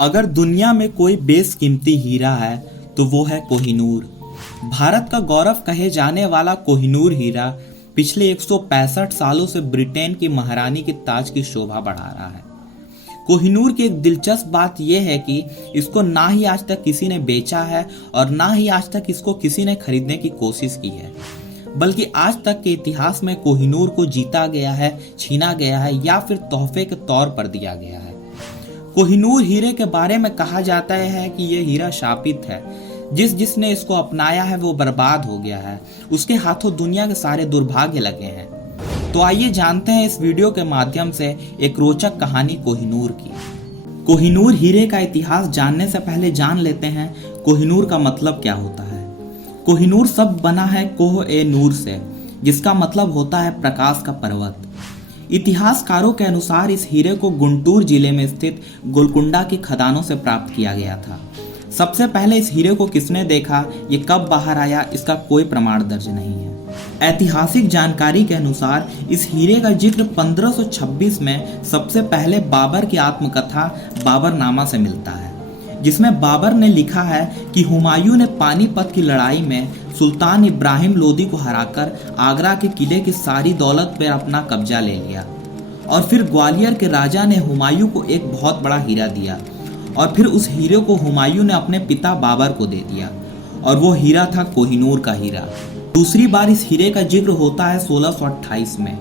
अगर दुनिया में कोई बेशकीमती हीरा है तो वो है कोहिनूर। भारत का गौरव कहे जाने वाला कोहिनूर हीरा पिछले 165 सालों से ब्रिटेन की महारानी के ताज की शोभा बढ़ा रहा है। कोहिनूर की एक दिलचस्प बात यह है कि इसको ना ही आज तक किसी ने बेचा है और ना ही आज तक इसको किसी ने खरीदने की कोशिश की है, बल्कि आज तक के इतिहास में कोहिनूर को जीता गया है, छीना गया है या फिर तोहफे के तौर पर दिया गया है। कोहिनूर हीरे के बारे में कहा जाता है कि यह हीरा शापित है। जिसने इसको अपनाया है वो बर्बाद हो गया है, उसके हाथों दुनिया के सारे दुर्भाग्य लगे हैं। तो आइए जानते हैं इस वीडियो के माध्यम से एक रोचक कहानी कोहिनूर की। कोहिनूर हीरे का इतिहास जानने से पहले जान लेते हैं कोहिनूर का मतलब क्या होता है। कोहिनूर शब्द बना है कोह ए नूर से, जिसका मतलब होता है प्रकाश का पर्वत। इतिहासकारों के अनुसार इस हीरे को गुंटूर जिले में स्थित गोलकुंडा की खदानों से प्राप्त किया गया था। सबसे पहले इस हीरे को किसने देखा, ये कब बाहर आया, इसका कोई प्रमाण दर्ज नहीं है। ऐतिहासिक जानकारी के अनुसार इस हीरे का जिक्र 1526 में सबसे पहले बाबर की आत्मकथा बाबरनामा से मिलता है, जिसमें बाबर ने लिखा है कि हुमायूं ने पानीपत की लड़ाई में सुल्तान इब्राहिम लोदी को हराकर आगरा के किले की सारी दौलत पर अपना कब्जा ले लिया और फिर ग्वालियर के राजा ने हुमायूं को एक बहुत बड़ा हीरा दिया और फिर उस हीरे को हुमायूं ने अपने पिता बाबर को दे दिया और वो हीरा था कोहिनूर का हीरा। दूसरी बार इस हीरे का जिक्र होता है 1628 में,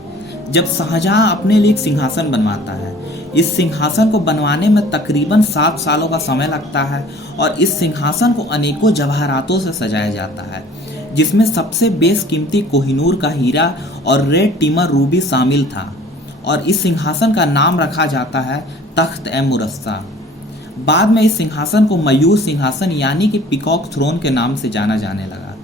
जब शाहजहां अपने लिए एक सिंहासन बनवाता है। इस सिंहासन को बनवाने में तकरीबन 7 सालों का समय लगता है और इस सिंहासन को अनेकों जवाहरातों से सजाया जाता है, जिसमें सबसे बेशकीमती कोहिनूर का हीरा और रेड टिमर रूबी शामिल था और इस सिंहासन का नाम रखा जाता है तख्त ए मुरस्सा। बाद में इस सिंहासन को मयूर सिंहासन यानी कि पीकॉक थ्रोन के नाम से जाना जाने लगा।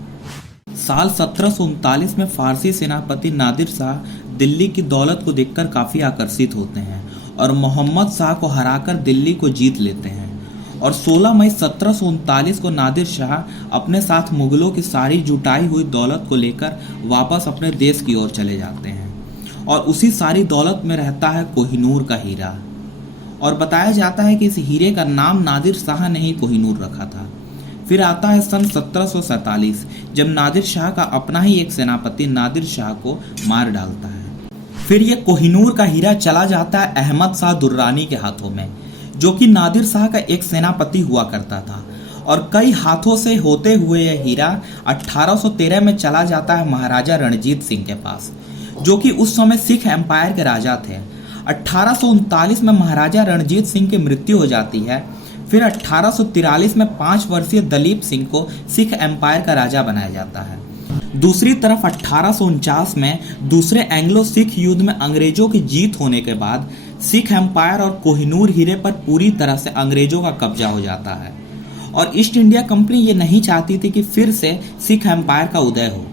साल 1739 में फारसी सेनापति नादिर शाह दिल्ली की दौलत को देखकर काफ़ी आकर्षित होते हैं और मोहम्मद शाह को हराकर दिल्ली को जीत लेते हैं और 16 मई 1739 को नादिर शाह अपने साथ मुगलों की सारी जुटाई हुई दौलत को लेकर वापस अपने देश की ओर चले जाते हैं और उसी सारी दौलत में रहता है कोहिनूर का हीरा। और बताया जाता है कि इस हीरे का नाम नादिर शाह ने ही कोहिनूर रखा था। फिर आता है सन 1747, जब नादिर शाह का अपना ही एक सेनापति नादिर शाह को मार डालता है। फिर ये कोहिनूर का हीरा चला जाता है अहमद शाह दुर्रानी के हाथों में, जो कि नादिर शाह का एक सेनापति हुआ करता था, और कई हाथों से होते हुए यह हीरा 1813 में चला जाता है महाराजा रणजीत सिंह के पास, जो कि उस समय सिख एम्पायर के राजा थे। 1839 में महाराजा रणजीत सिंह की मृत्यु हो जाती है। फिर 1843 में 5 वर्षीय दलीप सिंह को सिख एम्पायर का राजा बनाया जाता है। दूसरी तरफ 1849 में दूसरे एंग्लो सिख युद्ध में अंग्रेजों की जीत होने के बाद सिख एम्पायर और कोहिनूर हीरे पर पूरी तरह से अंग्रेजों का कब्जा हो जाता है और ईस्ट इंडिया कंपनी ये नहीं चाहती थी कि फिर से सिख एम्पायर का उदय हो,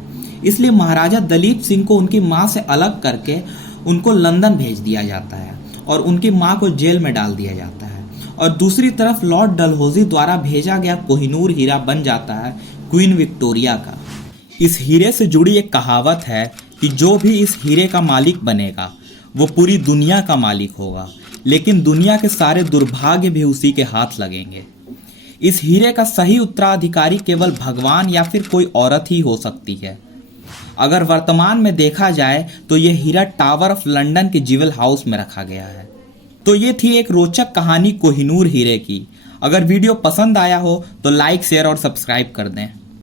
इसलिए महाराजा दलीप सिंह को उनकी मां से अलग करके उनको लंदन भेज दिया जाता है और उनकी मां को जेल में डाल दिया जाता है। और दूसरी तरफ लॉर्ड डलहौजी द्वारा भेजा गया कोहिनूर हीरा बन जाता है क्वीन विक्टोरिया का। इस हीरे से जुड़ी एक कहावत है कि जो भी इस हीरे का मालिक बनेगा वो पूरी दुनिया का मालिक होगा, लेकिन दुनिया के सारे दुर्भाग्य भी उसी के हाथ लगेंगे। इस हीरे का सही उत्तराधिकारी केवल भगवान या फिर कोई औरत ही हो सकती है। अगर वर्तमान में देखा जाए तो यह हीरा टावर ऑफ लंदन के ज्वेल हाउस में रखा गया है। तो ये थी एक रोचक कहानी कोहिनूर हीरे की। अगर वीडियो पसंद आया हो तो लाइक, शेयर और सब्सक्राइब कर दें।